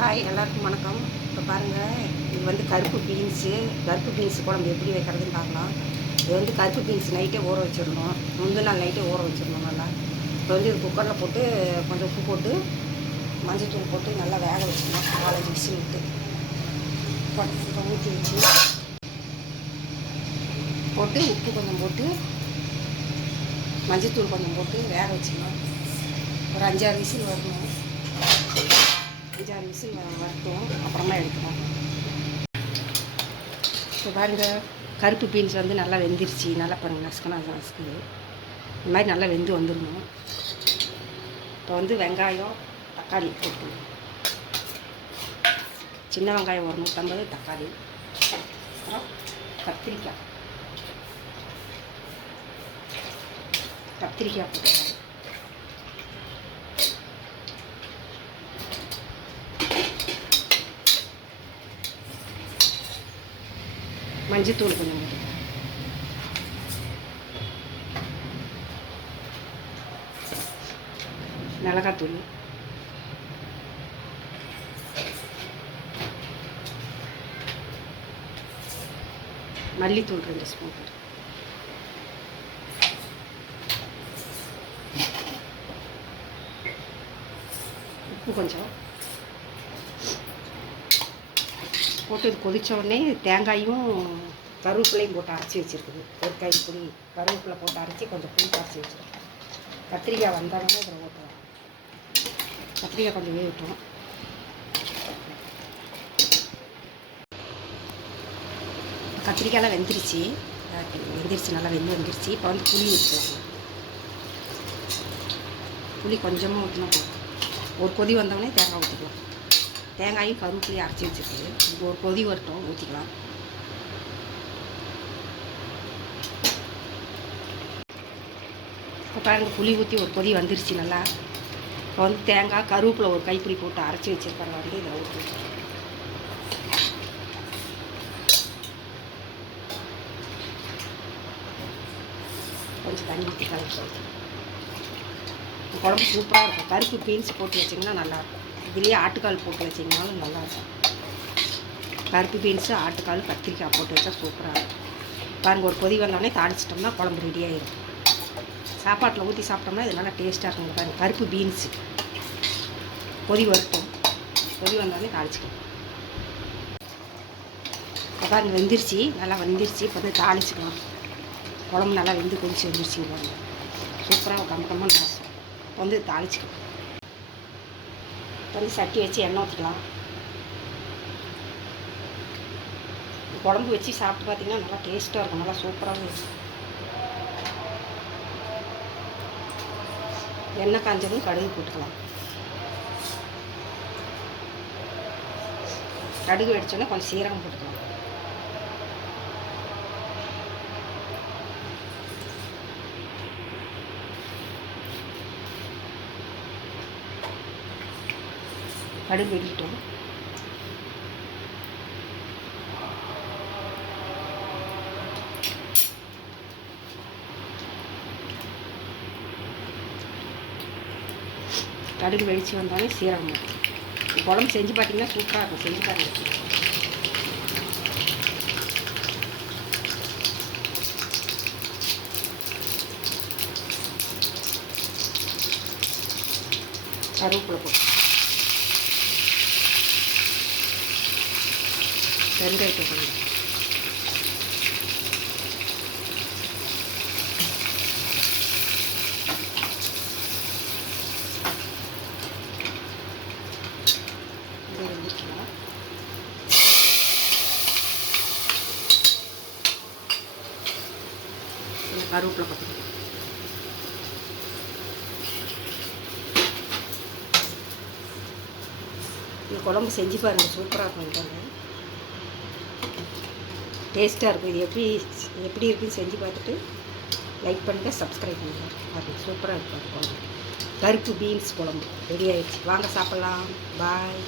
Hi, எல்லாருக்கும் வணக்கம். இப்போ பாருங்கள், இது வந்து கருப்பு பீன்ஸு குழம்பு எப்படி வைக்கிறதுன்னு பார்க்கலாம். இது வந்து கருப்பு பீன்ஸ் நைட்டே ஊற வச்சிடணும். முந்தின நாள் நைட்டே ஊற வச்சிடணும் நல்லா. இப்போ வந்து இது குக்கரில் போட்டு கொஞ்சம் உப்பு போட்டு மஞ்சள்தூள் போட்டு நல்லா வேக வச்சுக்கணும். 4-5 விசில் விட்டு இப்போ ஊற்றி வச்சு போட்டு உப்பு கொஞ்சம் போட்டு மஞ்சள்தூள் கொஞ்சம் போட்டு வேக வச்சுக்கணும். ஒரு 5-6 விசில் வரணும். 5-6 விசில் வரட்டும், அப்புறமா எடுக்கணும். இப்போ பாருங்கள், கருப்பு பீன்ஸ் வந்து நல்லா வெந்துருச்சு. நல்லா பாருங்கள், நசுக்குது. இந்த மாதிரி நல்லா வெந்து வந்துடணும். இப்போ வந்து வெங்காயம் தக்காளி போட்டுக்கணும். சின்ன வெங்காயம் ஒரு 150, தக்காளி, அப்புறம் கத்திரிக்காய் போட்டுக்கணும். மஞ்சத்தூள் கொஞ்சம், மிளகாத்தூள், மல்லித்தூள் 2 ஸ்பூன், உப்பு கொஞ்சம் போட்டு இது கொதித்த உடனே தேங்காயும் கருவேப்பிலையும் போட்டு அரைச்சி வச்சுருக்குது. ஒரு கைப்பிடி கருவேப்பிலை போட்டு அரைச்சி கொஞ்சம் புளி அரைச்சி வச்சுருக்கேன். கத்திரிக்காய் வந்தாலுமே இதில் ஊற்றுவோம். கத்திரிக்காய் கொஞ்சம் வேகட்டும். கத்திரிக்காயெலாம் வெந்துருச்சு, நல்லா வந்துருச்சு. இப்போ வந்து புளி ஊற்றிக்கலாம். புளி கொஞ்சமாக ஊற்றினா போதும். ஒரு கொதி வந்தோடனே தேங்காய் ஊற்றிக்கலாம். தேங்காயும் கருவேப்பிலையும் அரைச்சி வச்சுருக்கு. இது ஒரு கொதி வரட்டும், ஊற்றிக்கலாம். இப்போ பாருங்கள், புளி ஊற்றி ஒரு கொதி வந்துருச்சு நல்லா. இப்போ வந்து தேங்காய் கருவேப்பிலை ஒரு கைப்பிடி போட்டு அரைச்சி வச்சுருக்காங்க வந்து இதில் ஊற்றி கொஞ்சம் தண்ணி ஊற்றி கலக்கி குழம்பு சூப்பராக இருக்கும். கருப்பு பீன்ஸ் போட்டு வச்சிங்கன்னா நல்லாயிருக்கும். இதுலேயே ஆட்டுக்கால் போட்டு வச்சிங்கனாலும் நல்லாயிருக்கும். கருப்பு பீன்ஸு, ஆட்டுக்கால், கத்திரிக்காய் போட்டு வச்சா சூப்பராக இருக்கும். பாருங்கள், ஒரு கொதி வந்தோடனே தாளிச்சிட்டோம்னா குழம்பு ரெடி ஆகிடும். சாப்பாட்டில் ஊற்றி சாப்பிட்டோம்னா இது நல்லா டேஸ்ட்டாக இருக்கும். பாருங்கள், கருப்பு பீன்ஸு கொதி வரட்டும். கொதி வந்தோடனே தாளிச்சிக்கலாம். இப்போ பாருங்கள், வெந்துருச்சு, நல்லா வெந்துருச்சு. இப்போ வந்து தாளிச்சிக்கலாம். குழம்பு நல்லா வெந்து கொதிச்சு வந்துருச்சுங்க பாருங்கள். சூப்பராக கம்மக்கமாக நாசம். இப்போ வந்து தாளிச்சிக்கலாம். இப்போ வந்து சட்டி வச்சு எண்ணெய் ஊற்றிக்கலாம். குழம்பு வச்சு சாப்பிட்டு பார்த்தீங்கன்னா நல்லா டேஸ்ட்டாக இருக்கும். நல்லா சூப்பராகவும் இருக்கும். எண்ணெய் காஞ்சதும் கடுகு போட்டுக்கலாம். கடுகு வெடிச்சோன்னே கொஞ்சம் சீரகம் போட்டுக்கலாம். கடுகு வெடிக்கிட்டோம். கடுகு வெடித்து வந்தாலே சீரகம். குழம்பு செஞ்சு பார்த்தீங்கன்னா சூப்பராக இருக்கும். செஞ்சு பாருங்கள். கருவேப்பிலை போட்டு வெங்காயத்தை போடுங்க. கருவேப்பிலை போட்டுக்கலாம். இந்த குழம்பு செஞ்சு பாருங்கள், சூப்பராக இருக்கும். டேஸ்ட்டாக இருக்கும். இது எப்படி இருக்குன்னு செஞ்சு பார்த்துட்டு லைக் பண்ணுங்கள், சப்ஸ்கிரைப் பண்ணுங்கள். அது சூப்பராக இருக்கும். குழம்பு கருப்பு பீன்ஸ் குழம்பு ரெடி ஆகிடுச்சு. வாங்க சாப்பிட்லாம். பாய்.